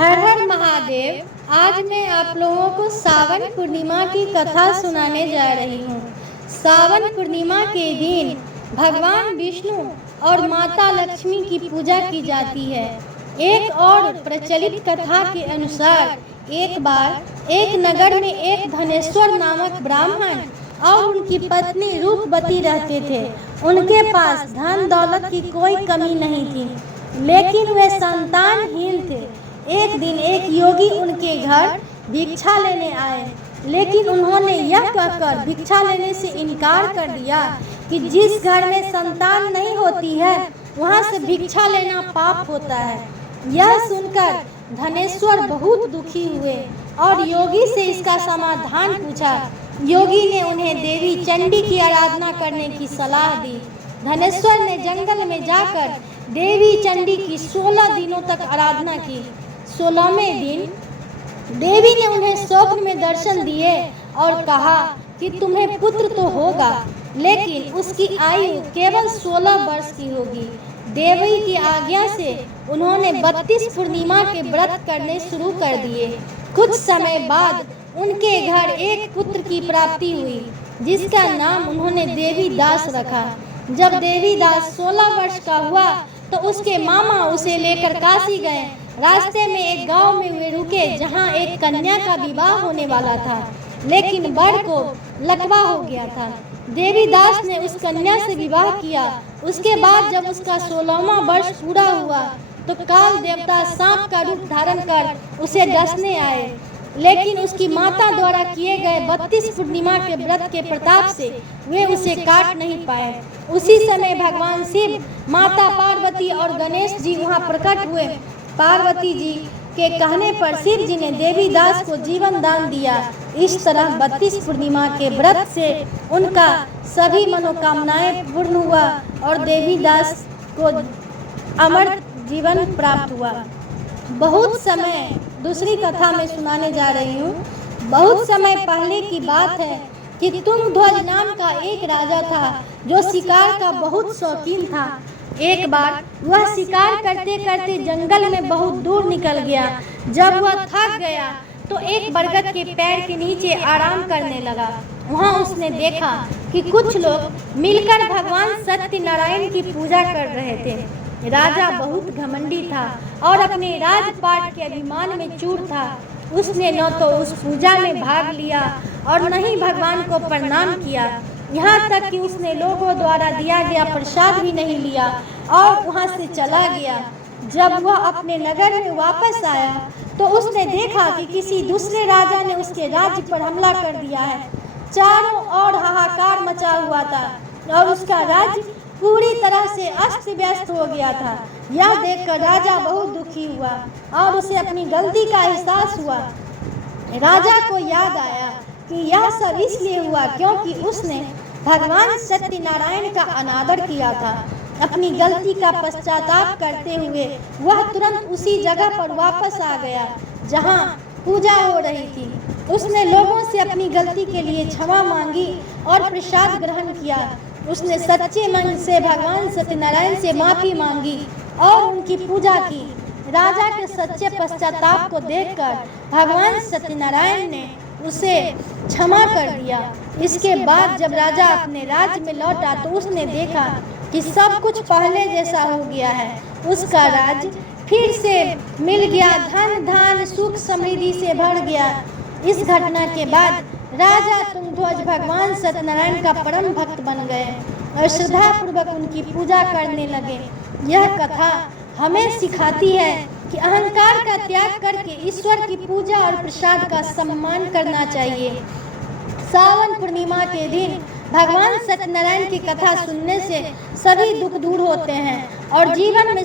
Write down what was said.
हर हर महादेव। आज मैं आप लोगों को सावन पूर्णिमा की कथा सुनाने जा रही हूँ। सावन पूर्णिमा के दिन भगवान विष्णु और माता लक्ष्मी की पूजा की जाती है। एक और प्रचलित कथा के अनुसार एक बार एक नगर में एक धनेश्वर नामक ब्राह्मण और उनकी पत्नी रूपवती रहते थे। उनके पास धन दौलत की कोई कमी नहीं थी, लेकिन वे संतानहीन थे। एक दिन एक योगी उनके घर भिक्षा लेने आए, लेकिन उन्होंने यह कहकर भिक्षा लेने से इनकार कर दिया कि जिस घर में संतान नहीं होती है वहाँ से भिक्षा लेना पाप होता है। यह सुनकर धनेश्वर बहुत दुखी हुए और योगी से इसका समाधान पूछा। योगी ने उन्हें देवी चंडी की आराधना करने की सलाह दी। धनेश्वर ने जंगल में जाकर देवी चंडी की 16 दिनों तक आराधना की। 16वें दिन देवी ने उन्हें स्वप्न में दर्शन दिए और कहा कि तुम्हें पुत्र तो होगा, लेकिन उसकी आयु केवल 16 वर्ष की होगी। देवी की आज्ञा से उन्होंने 32 पूर्णिमा के व्रत करने शुरू कर दिए। कुछ समय बाद उनके घर एक पुत्र की प्राप्ति हुई, जिसका नाम उन्होंने देवी दास रखा। जब देवी दास 16 वर्ष का हुआ तो उसके मामा उसे लेकर काशी गए। रास्ते में एक गांव में वे रुके, जहां एक कन्या का विवाह होने वाला था, लेकिन वर को लकवा हो गया था। देवी दास ने उस कन्या से विवाह किया। उसके बाद जब उसका 16वां वर्ष पूरा हुआ तो काल देवता सांप का रूप धारण कर उसे डसने आए, लेकिन उसकी माता द्वारा किए गए 32 पूर्णिमा के व्रत के प्रताप से वे उसे काट नहीं पाए। उसी समय भगवान शिव, माता पार्वती और गणेश जी वहां प्रकट हुए। पार्वती जी के कहने पर शिव जी ने देवी दास को जीवन दान दिया। इस तरह 32 पूर्णिमा के व्रत से उनका सभी मनोकामनाएं पूर्ण हुआ और देवी दास को अमर जीवन प्राप्त हुआ। बहुत समय, दूसरी कथा में सुनाने जा रही हूँ। बहुत समय पहले की बात है कि तुंगध्वज नाम का एक राजा था जो शिकार का बहुत शौकीन था। एक बार वह शिकार करते करते जंगल में बहुत दूर निकल गया। जब वह थक गया तो एक बरगद के पेड़ के नीचे आराम करने लगा। वहाँ उसने देखा कि कुछ लोग मिलकर भगवान सत्यनारायण की पूजा कर रहे थे। राजा बहुत घमंडी था और अपने राजपाट के अभिमान में चूर था। उसने न तो उस पूजा में भाग लिया और न ही भगवान को प्रणाम किया। यहाँ तक कि उसने लोगों द्वारा दिया गया प्रसाद भी नहीं लिया और वहाँ से चला गया। जब वह अपने नगर में वापस आया तो उसने देखा कि किसी दूसरे राजा ने उसके राज्य पर हमला कर दिया है। चारों ओर हाहाकार मचा हुआ था और उसका राज्य पूरी तरह से अस्त व्यस्त हो गया था। यह देखकर राजा बहुत दुखी हुआ और उसे अपनी गलती का एहसास हुआ। राजा को याद आया कि यह सब इसलिए हुआ क्योंकि उसने भगवान सत्यनारायण का अनादर किया था। अपनी गलती का पश्चाताप करते हुए वह तुरंत उसी जगह पर वापस आ गया जहां पूजा हो रही थी। उसने लोगों से अपनी गलती के लिए क्षमा मांगी और प्रसाद ग्रहण किया। उसने सच्चे मन से भगवान सत्यनारायण से माफी मांगी और उनकी पूजा की। राजा के सच्चे पश्चाताप को देखकर भगवान सत्यनारायण ने उसे क्षमा कर दिया। इसके बाद जब राजा अपने राज्य में लौटा तो उसने देखा कि सब कुछ पहले जैसा हो गया है। उसका राज्य फिर से मिल गया, धन धान सुख समृद्धि से भर गया। इस घटना के बाद राजा तुंगध्वज भगवान सत्यनारायण का परम भक्त बन गए और श्रद्धापूर्वक उनकी पूजा करने लगे। यह कथा हमें सिखाती है कि अहंकार का त्याग करके ईश्वर की पूजा और प्रसाद का सम्मान करना चाहिए। सावन पूर्णिमा के दिन भगवान सत्यनारायण की कथा सुनने से सभी दुख दूर होते हैं और जीवन में